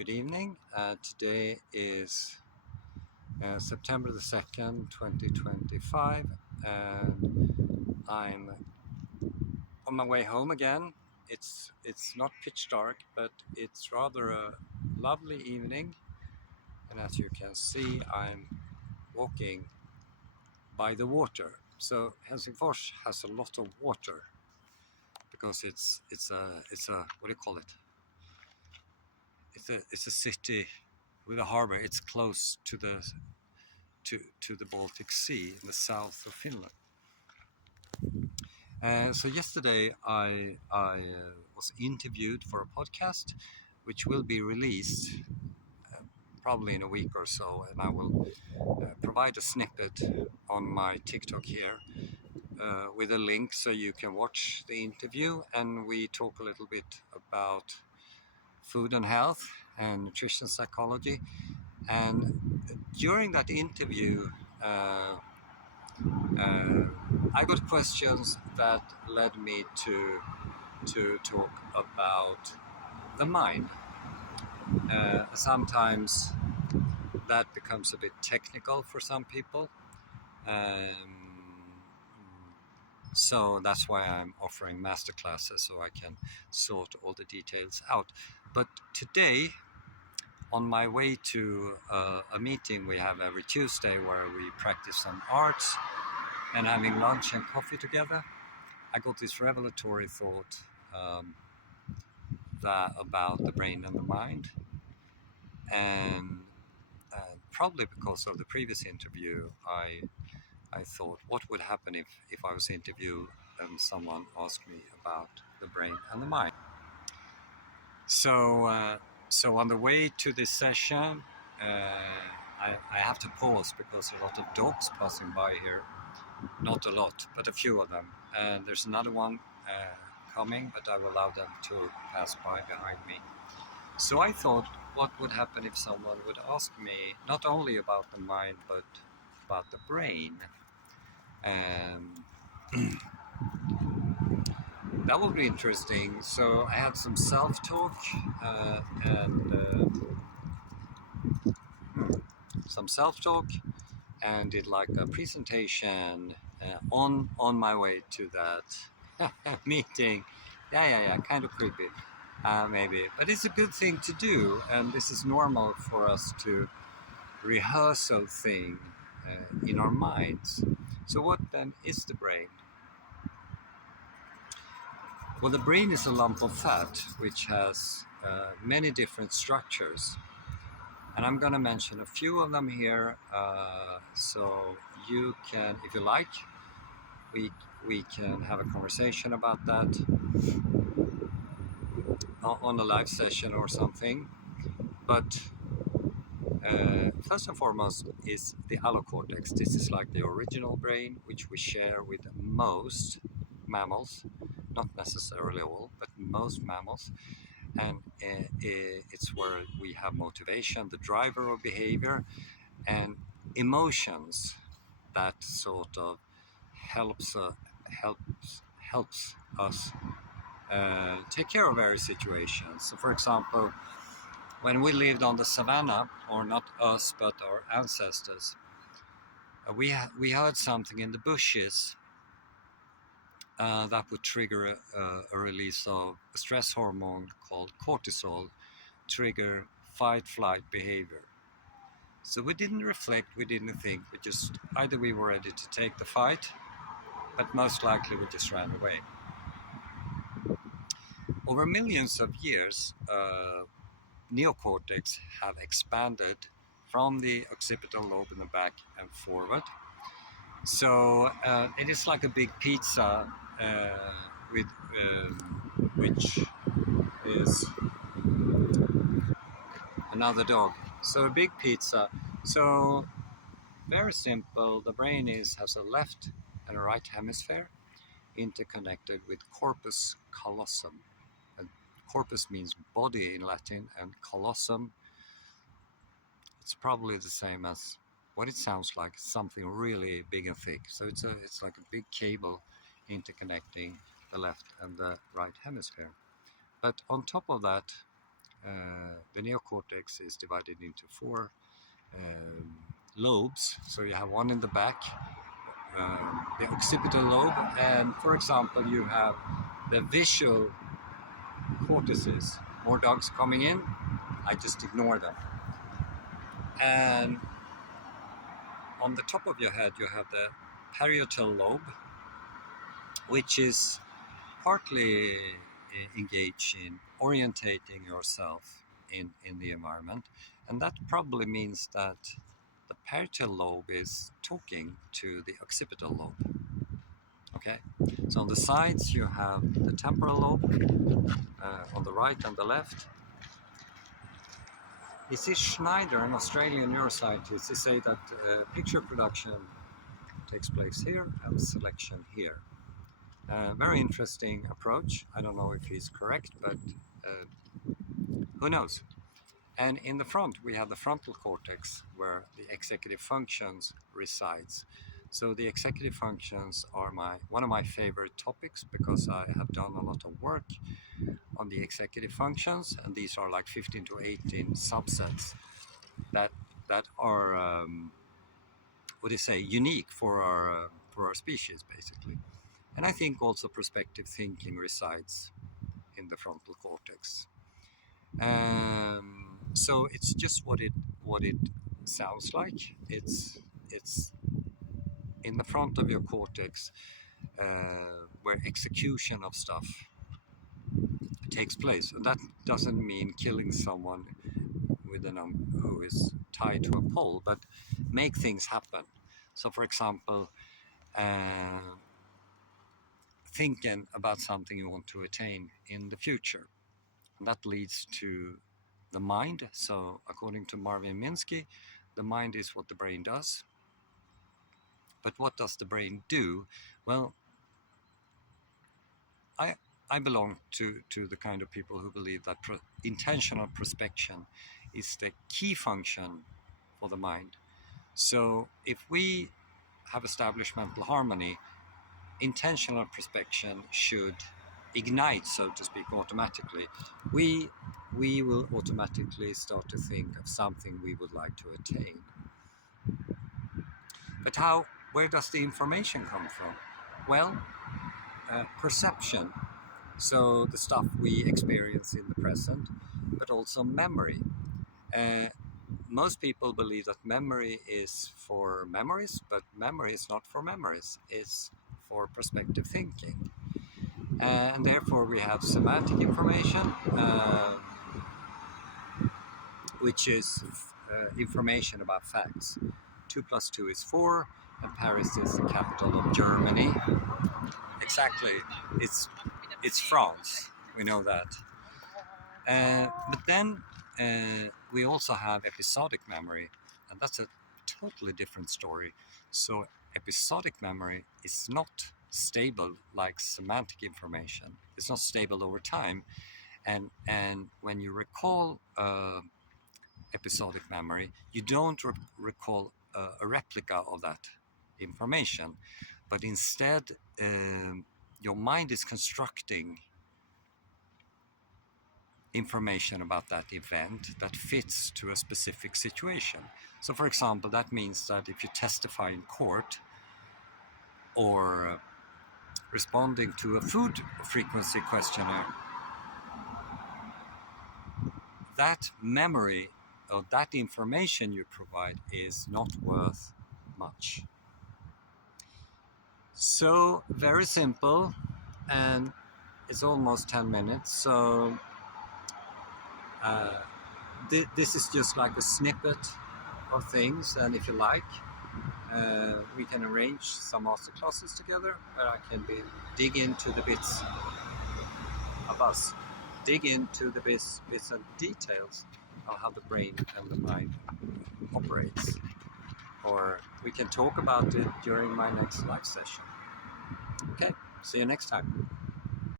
Good evening. Today is September the 2nd, 2025, and I'm on my way home again. It's not pitch dark, but it's rather a lovely evening, and as you can see, I'm walking by the water. So Helsingfors has a lot of water because it's a what do you call it? It's a city with a harbor. It's close to the Baltic Sea in the south of Finland. So yesterday I was interviewed for a podcast, which will be released probably in a week or so, and I will provide a snippet on my TikTok here with a link so you can watch the interview, and we talk a little bit about food and health and nutrition psychology. And during that interview, I got questions that led me to talk about the mind. Sometimes that becomes a bit technical for some people, so that's why I'm offering masterclasses so I can sort all the details out. But today, on my way to a meeting we have every Tuesday where we practice some arts and having lunch and coffee together, I got this revelatory thought about the brain and the mind. And probably because of the previous interview, I thought, what would happen if I was interviewed and someone asked me about the brain and the mind? So on the way to this session, I have to pause because a lot of dogs passing by here. Not a lot, but a few of them. And there's another one coming, but I will allow them to pass by behind me. So I thought, what would happen if someone would ask me not only about the mind, but about the brain? That would be interesting. So I had some self-talk and did like a presentation on my way to that meeting. Yeah, kind of creepy, maybe, but it's a good thing to do, and this is normal for us to rehearse a thing in our minds. So what then is the brain? Well, the brain is a lump of fat which has many different structures, and I'm going to mention a few of them here, so you can, if you like, we can have a conversation about that on a live session or something. But first and foremost is the allocortex. This is like the original brain, which we share with most mammals, not necessarily all, but most mammals. And it's where we have motivation, the driver of behavior, and emotions that sort of helps us take care of various situations. So for example, when we lived on the savannah, or not us, but our ancestors, we heard something in the bushes that would trigger a release of a stress hormone called cortisol, trigger fight-flight behavior. So we didn't reflect, we didn't think, we just, either we were ready to take the fight, but most likely we just ran away. Over millions of years, neocortex have expanded from the occipital lobe in the back and forward. So it is like a big pizza with which is another dog. So a big pizza. So very simple. The brain has a left and a right hemisphere interconnected with corpus callosum. And corpus means body in Latin, and callosum, it's probably the same as what it sounds like, something really big and thick. So it's like a big cable interconnecting the left and the right hemisphere. But on top of that, the neocortex is divided into four lobes. So you have one in the back, the occipital lobe, and for example you have the visual cortices. More dogs coming in, I just ignore them. And on the top of your head you have the parietal lobe, which is partly engaged in orientating yourself in the environment, and that probably means that the parietal lobe is talking to the occipital lobe. Okay, so on the sides you have the temporal lobe, on the right and the left. Isis Schneider, an Australian neuroscientist, he say that picture production takes place here and selection here. Very interesting approach. I don't know if he's correct, but who knows? And in the front we have the frontal cortex, where the executive functions resides. So the executive functions are one of my favorite topics, because I have done a lot of work on the executive functions, and these are like 15 to 18 subsets that are unique for our species, basically. And I think also perspective thinking resides in the frontal cortex. So it's just what it sounds like. It's in the front of your cortex, where execution of stuff takes place. And that doesn't mean killing someone with who is tied to a pole, but make things happen. So for example, thinking about something you want to attain in the future. And that leads to the mind. So according to Marvin Minsky, the mind is what the brain does. But what does the brain do? Well, I belong to the kind of people who believe that intentional prospection is the key function for the mind. So if we have established mental harmony, intentional prospection should ignite, so to speak, automatically. We will automatically start to think of something we would like to attain. But where does the information come from? Well, perception. So the stuff we experience in the present, but also memory. Most people believe that memory is for memories, but memory is not for memories. It's for perspective thinking. And therefore we have semantic information, which is information about facts. 2 + 2 is 4, and Paris is the capital of Germany. Exactly, it's France, we know that. But then we also have episodic memory, and that's a totally different story. So episodic memory is not stable like semantic information. It's not stable over time, and when you recall episodic memory, you don't recall a replica of that information, but instead your mind is constructing information about that event that fits to a specific situation. So for example, that means that if you testify in court, or responding to a food frequency questionnaire, that memory or that information you provide is not worth much. So very simple, and it's almost 10 minutes. So this is just like a snippet of things, and if you like, we can arrange some master classes together where I can dig into the bits of us, dig into the bits and details of how the brain and the mind operates. Or we can talk about it during my next live session. Okay, see you next time.